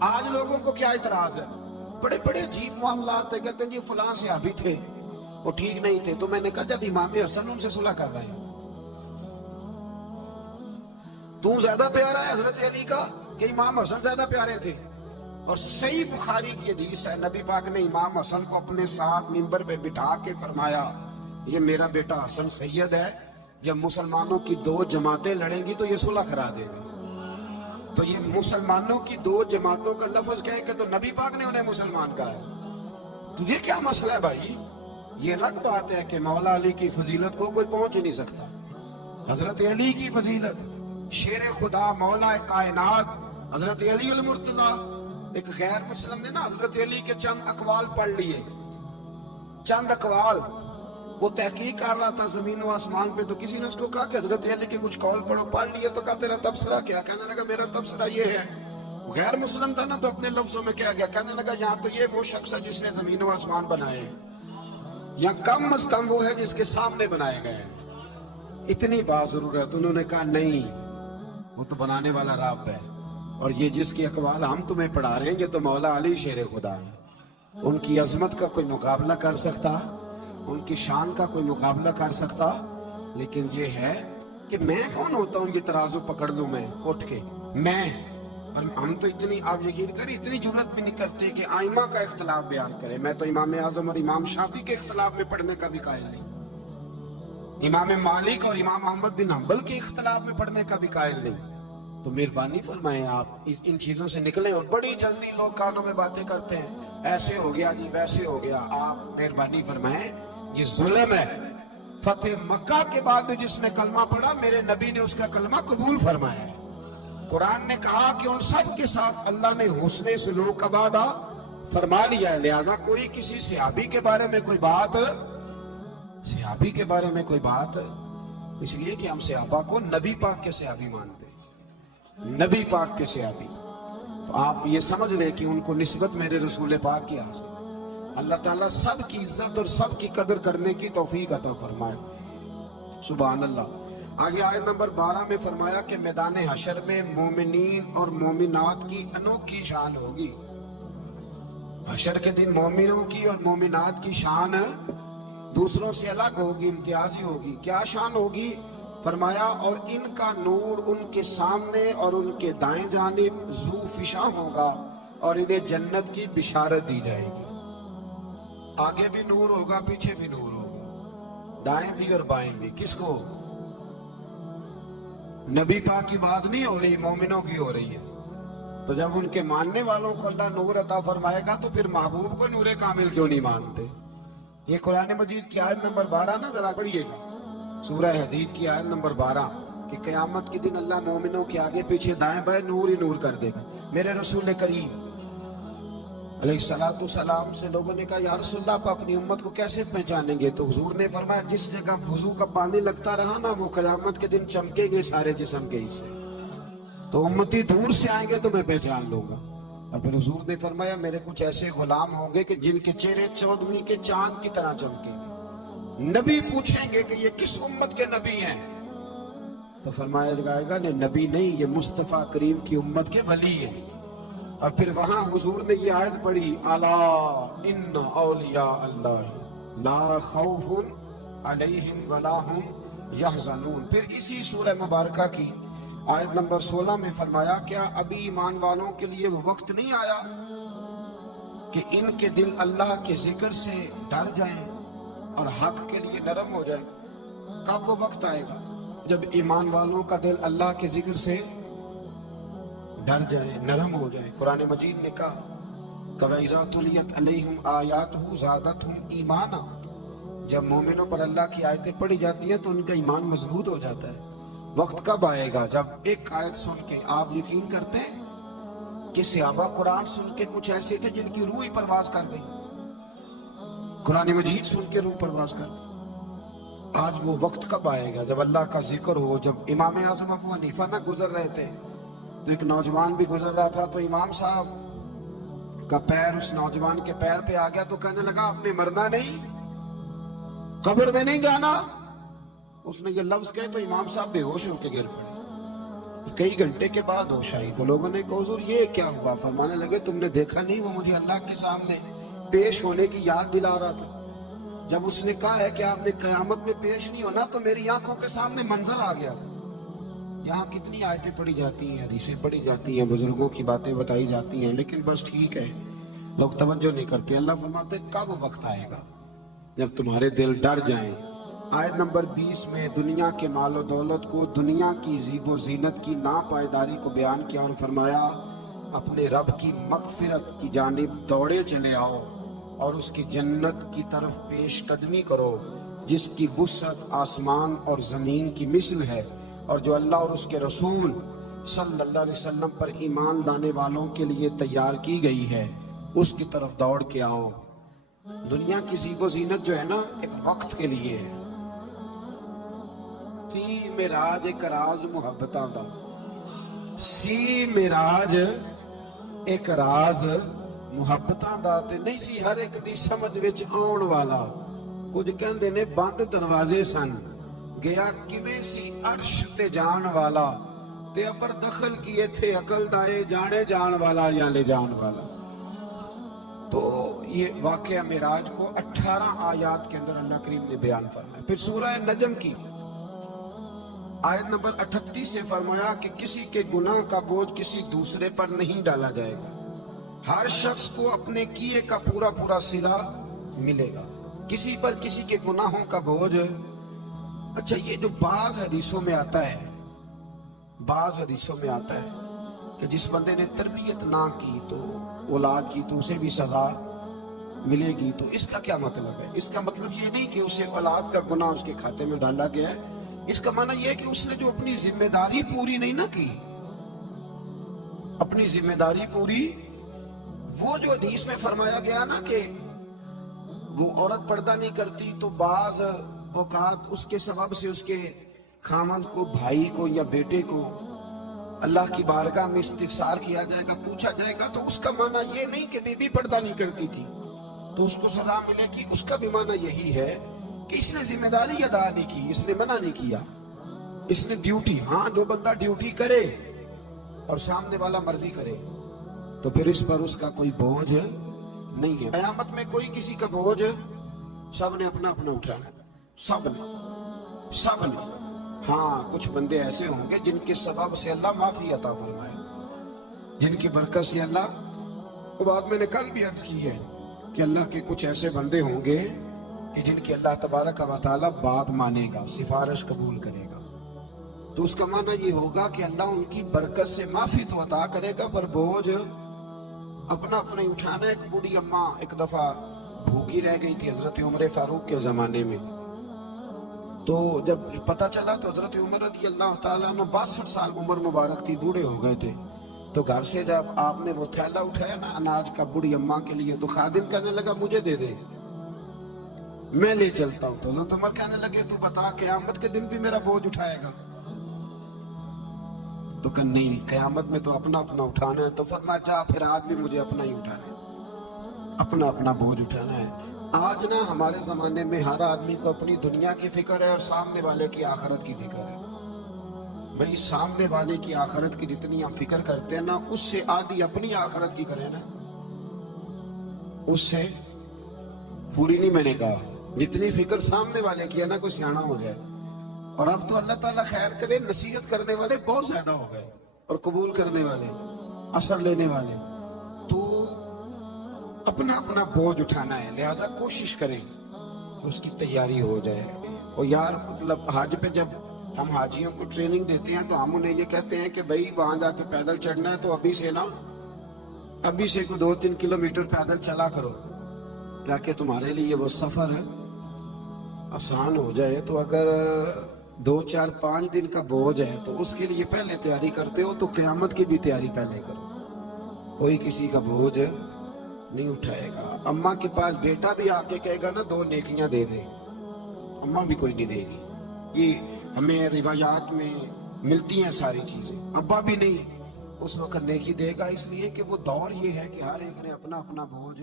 آج لوگوں کو کیا اعتراض ہے؟ بڑے بڑے عجیب معاملات ہیں، کہتے ہیں جی فلاں صحابی تھے وہ ٹھیک نہیں تھے، تو میں نے کہا جب امام حسن ان سے صلح کر رہے ہیں، تو زیادہ پیارا ہے حضرت علی کا کہ امام حسن زیادہ پیارے تھے؟ اور صحیح بخاری کی حدیث ہے، نبی پاک نے امام حسن کو اپنے ساتھ منبر پہ بٹھا کے فرمایا یہ میرا بیٹا حسن سید ہے، جب مسلمانوں کی دو جماعتیں لڑیں گی تو یہ صلح کرا دے گا۔ تو یہ مسلمانوں کی دو جماعتوں کا لفظ کہے کہ تو نبی پاک نے انہیں مسلمان کہا ہے، تو یہ کیا مسئلہ ہے بھائی؟ یہ الگ بات ہے کہ مولا علی کی فضیلت کو کوئی پہنچ ہی نہیں سکتا۔ حضرت علی کی فضیلت، شیر خدا مولا کائنات حضرت علی المرتضیٰ۔ ایک غیر مسلم نے نا حضرت علی کے چند اقوال پڑھ لیے، چند اقوال، وہ تحقیق کر رہا تھا زمین و آسمان پہ، تو کسی نے اس کو کہا کہ حضرت علی کے کچھ قول پڑھو، پڑھ لیے تو کہا تیرا تبصرہ کیا؟ کہنے لگا میرا تبصرہ یہ ہے۔ غیر مسلم تھا نا تو اپنے لفظوں میں کیا گیا، کہنے لگا یہاں تو یہ وہ شخص ہے جس نے زمین و آسمان بنائے ہیں، یا کم از کم وہ ہے جس کے سامنے بنائے گئے ہیں، اتنی بات ضرورت۔ انہوں نے کہا نہیں، وہ تو بنانے والا رب ہے، اور یہ جس کی اقوال ہم تمہیں پڑھا رہے ہیں یہ تو مولا علی شیر خدا ہے، ان کی عظمت کا کوئی مقابلہ کر سکتا، ان کی شان کا کوئی مقابلہ کر سکتا؟ لیکن یہ ہے کہ میں کون ہوتا ہوں یہ ترازو پکڑ لوں میں اٹھ کے، میں؟ اور ہم تو اتنی، آپ یقین کریں، اتنی جرت بھی نہیں کرتے کہ آئمہ کا اختلاف بیان کریں۔ میں تو امام اعظم اور امام شافعی کے اختلاف میں پڑھنے کا بھی قائل نہیں، امام مالک اور امام احمد بن حنبل کے اختلاف میں پڑھنے کا بھی قائل نہیں۔ تو مہربانی فرمائیں آپ ان چیزوں سے نکلیں، اور بڑی جلدی لوگ کانوں میں باتیں کرتے ہیں، ایسے ہو گیا جی ویسے ہو گیا۔ آپ مہربانی فرمائیں، یہ ظلم ہے۔ فتح مکہ کے بعد جس نے کلمہ پڑھا، میرے نبی نے اس کا کلمہ قبول فرمایا ہے۔ قرآن نے کہا کہ ان سب کے ساتھ اللہ نے حسن سلوک کا وعدہ فرما لیا ہے، لہذا کوئی کسی صحابی کے بارے میں کوئی بات، صحابی کے بارے میں کوئی بات، اس لیے کہ ہم صحابہ کو نبی پاک کے صحابی مانتے ہیں، نبی پاک کے صحابی۔ تو آپ یہ سمجھ لیں کہ ان کو نسبت میرے رسول پاک کی حاصل۔ اللہ تعالیٰ سب کی عزت اور سب کی قدر کرنے کی توفیق عطا فرمائے، سبحان اللہ۔ آگے آیت نمبر 12 میں فرمایا کہ میدان حشر میں مومنین اور مومنات کی انوکھی شان ہوگی۔ حشر کے دن مومنوں کی اور مومنات کی شان دوسروں سے الگ ہوگی، امتیازی ہوگی۔ کیا شان ہوگی؟ فرمایا اور ان کا نور ان کے سامنے اور ان کے دائیں جانب ذو فشاں ہوگا، اور انہیں جنت کی بشارت دی جائے گی۔ آگے بھی نور ہوگا، پیچھے بھی نور ہوگا، دائیں بھی اور بائیں بھی۔ کس کو؟ نبی پاک کی بات نہیں ہو رہی، مومنوں کی ہو رہی ہے۔ تو جب ان کے ماننے والوں کو اللہ نور عطا فرمائے گا تو پھر محبوب کو نور کامل کیوں نہیں مانتے؟ یہ قرآن مجید کی آیت نمبر 12 نا، ذرا پڑھیے گا، سورہ حدید کی آیت نمبر 12، کہ قیامت کے دن اللہ مومنوں کے آگے پیچھے دائیں بائیں نور ہی نور کر دے گا۔ میرے رسول کریم علیہ السلام سے لوگوں نے کہا یا رسول اللہ آپ اپنی امت کو کیسے پہچانیں گے؟ تو حضور نے فرمایا جس جگہ وضو کا پانی لگتا رہا نا، وہ قیامت کے دن چمکیں گے سارے جسم کے حصے، تو امتی دور سے آئیں گے تو میں پہچان لوں گا۔ اور پھر حضور نے فرمایا میرے کچھ ایسے غلام ہوں گے کہ جن کے چہرے 14ویں کے چاند کی طرح چمکیں گے۔ نبی پوچھیں گے کہ یہ کس امت کے نبی ہیں؟ تو فرمایا جائے گا نبی نہیں، یہ مصطفیٰ کریم کی امت کے ولی ہیں۔ اور پھر وہاں حضور نے یہ آیت پڑھی، الا ان اولیاء اللہ لا خوف علیہم ولا ہم یحزنون۔ پھر اسی سورہ مبارکہ کی آیت نمبر 16 میں فرمایا کیا ابھی ایمان والوں کے لیے وہ وقت نہیں آیا کہ ان کے دل اللہ کے ذکر سے ڈر جائیں اور حق کے لیے نرم ہو جائیں؟ کب وہ وقت آئے گا؟ جب ایمان والوں کا دل اللہ کے ذکر سے ڈر جائے، نرم ہو جائے۔ قرآن مجید نے کہا وَإِذَا تُلِيَتْ عَلَيْهِمْ آيَاتُهُ زَادَتْهُمْ إِيمَانًا، جب مومنوں پر اللہ کی آیتیں پڑھی جاتی ہیں تو ان کا ایمان مضبوط ہو جاتا ہے۔ وقت کب آئے گا جب ایک آیت سن کے آپ یقین کرتے ہیں کہ صحابہ قرآن سن کے کچھ ایسے تھے جن کی روح ہی پرواز کر گئی، قرآن مجید سن کے روح پرواز کر گئی۔ آج وہ وقت کب آئے گا جب اللہ کا ذکر ہو؟ جب امام اعظم ابو حنیفہ نہ گزر رہے تھے تو ایک نوجوان بھی گزر رہا تھا، تو امام صاحب کا پیر اس نوجوان کے پیر پہ آ گیا تو کہنے لگا آپ نے مرنا نہیں، قبر میں نہیں جانا۔ اس نے یہ لفظ کہے تو امام صاحب بے ہوش ہو کے گر پڑے۔ کئی گھنٹے کے بعد ہوش آئی تو لوگوں نے کہا حضور یہ کیا ہوا؟ فرمانے لگے تم نے دیکھا نہیں وہ مجھے اللہ کے سامنے پیش ہونے کی یاد دلا رہا تھا۔ جب اس نے کہا ہے کہ آپ نے قیامت میں پیش نہیں ہونا تو میری آنکھوں کے سامنے منظر آ گیا تھا۔ یہاں کتنی آیتیں پڑھی جاتی ہیں، حدیثیں پڑھی جاتی ہیں، بزرگوں کی باتیں بتائی جاتی ہیں، لیکن بس ٹھیک ہے لوگ توجہ نہیں کرتے۔ اللہ فرماتے کب وقت آئے گا جب تمہارے دل ڈر جائیں۔ آیت نمبر 20 میں دنیا کے مال و دولت کو، دنیا کی زیب و زینت کی ناپائیداری کو بیان کیا اور فرمایا اپنے رب کی مغفرت کی جانب دوڑے چلے آؤ اور اس کی جنت کی طرف پیش قدمی کرو جس کی وسعت آسمان اور زمین کی مثل ہے، اور جو اللہ اور اس کے رسول صلی اللہ علیہ وسلم پر ایمان لانے والوں کے لیے تیار کی گئی ہے، اس کی طرف دوڑ کے آؤ۔ دنیا کی زیب و زینت جو ہے نا ایک وقت کے لیے ہے۔ سی معراج ایک راز محبتاں دا، سی معراج ایک راز محبتاں دا تے نہیں سی ہر ایک دی سمجھ وچ آن والا۔ کچھ کہندے نے بند دروازے سن، گیا کیویں سی عرش تے جان والا، تے اپر دخل کیے تھے عقل دائے جانے جان والا یا لے جان والا۔ تو یہ واقعہ معراج کو 18 آیات کے اندر اللہ کریم نے بیان فرمایا۔ پھر سورہ نجم کی آیت نمبر 38 سے فرمایا کہ کسی کے گناہ کا بوجھ کسی دوسرے پر نہیں ڈالا جائے گا، ہر شخص کو اپنے کیے کا پورا پورا صلہ ملے گا، کسی پر کسی کے گناہوں کا بوجھ۔ اچھا یہ جو بعض حدیثوں میں آتا ہے، بعض حدیثوں میں آتا ہے کہ جس بندے نے تربیت نہ کی تو اولاد کی تو اسے بھی سزا ملے گی، تو اس کا کیا مطلب ہے؟ اس کا مطلب یہ نہیں کہ اسے اولاد کا گناہ اس کے کھاتے میں ڈالا گیا ہے، اس کا معنی یہ ہے کہ اس نے جو اپنی ذمہ داری پوری نہیں نہ کی، اپنی ذمہ داری پوری، وہ جو حدیث میں فرمایا گیا نا کہ وہ عورت پردہ نہیں کرتی تو بعض اوقات اس کے سبب سے اس کے خامند کو، بھائی کو یا بیٹے کو اللہ کی بارگاہ میں استفسار کیا جائے گا، پوچھا جائے گا، تو اس کا معنی یہ نہیں کہ بی بی پردہ نہیں کرتی تھی تو اس کو سزا ملے گی، اس کا بھی معنی یہی ہے کہ اس نے ذمہ داری ادا نہیں کی، اس نے منع نہیں کیا، اس نے ڈیوٹی، ہاں جو بندہ ڈیوٹی کرے اور سامنے والا مرضی کرے تو پھر اس پر اس کا کوئی بوجھ نہیں ہے۔ قیامت میں کوئی کسی کا بوجھ، سب نے اپنا اپنا اٹھانا ہے، سب نے۔ ہاں کچھ بندے ایسے ہوں گے جن کے سبب سے اللہ معافی عطا فرمائے، جن کی برکت سے اللہ، وہ بات میں نے کل بھی عرض کی ہے کہ اللہ کے کچھ ایسے بندے ہوں گے کہ جن کی اللہ تبارک و تعالیٰ بات مانے گا، سفارش قبول کرے گا، تو اس کا معنی یہ ہوگا کہ اللہ ان کی برکت سے معافی تو عطا کرے گا پر بوجھ اپنا اپنا ہی اٹھانا ہے۔ ایک بوڑھی اماں ایک دفعہ بھوکی رہ گئی تھی حضرت عمر فاروق کے زمانے میں، تو جب پتہ چلا تو حضرت عمر رضی اللہ تعالیٰ عنہ 62 سال عمر مبارک تھی، بوڑھے ہو گئے تھے، تو گھر سے جب آپ نے وہ تھیلا اٹھایا نا اناج کا بوڑھی اماں کے لیے، تو خادم کہنے لگا مجھے دے دے، میں لے چلتا ہوں۔ تو حضرت عمر کہنے لگے تو بتا قیامت کے دن بھی میرا بوجھ اٹھائے گا؟ تو کہ نہیں، قیامت میں تو اپنا اپنا اٹھانا ہے۔ تو فرمایا چاہ پھر آج بھی مجھے اپنا ہی اٹھانا ہے، اپنا اپنا بوجھ اٹھانا ہے۔ آج نا ہمارے زمانے میں ہر آدمی کو اپنی دنیا کی فکر ہے اور سامنے والے کی آخرت کی فکر ہے۔ بھئی سامنے والے کی آخرت کی جتنی ہم فکر کرتے ہیں نا، اس سے آدھی اپنی آخرت کی کریں نا، اس سے پوری نہیں، میں نے کہا جتنی فکر سامنے والے کی ہے نا کوئی سیانا ہو جائے۔ اور اب تو اللہ تعالیٰ خیر کرے، نصیحت کرنے والے بہت زیادہ ہو گئے اور قبول کرنے والے، اثر لینے والے، تو اپنا اپنا بوجھ اٹھانا ہے، لہٰذا کوشش کریں کہ اس کی تیاری ہو جائے۔ اور یار مطلب حج پہ جب ہم حاجیوں کو ٹریننگ دیتے ہیں تو ہم انہیں یہ کہتے ہیں کہ بھائی وہاں جا کے پیدل چڑھنا ہے تو ابھی سے کوئی 2-3 کلومیٹر پیدل چلا کرو تاکہ تمہارے لیے وہ سفر آسان ہو جائے۔ تو اگر 2-4-5 دن کا بوجھ ہے تو اس کے لیے پہلے تیاری کرتے ہو تو قیامت کی بھی تیاری پہلے کرو، کوئی کسی کا بوجھ نہیں اٹھائے گا۔ اماں کے پاس بیٹا بھی آ کے کہے گا نا 2 نیکیاں دے دے، اماں بھی کوئی نہیں دے گی۔ یہ ہمیں روایات میں ملتی ہیں ساری چیزیں۔ ابا بھی نہیں اس وقت نیکی دے گا، اس لیے کہ وہ دور یہ ہے کہ ہر ایک نے اپنا اپنا بوجھ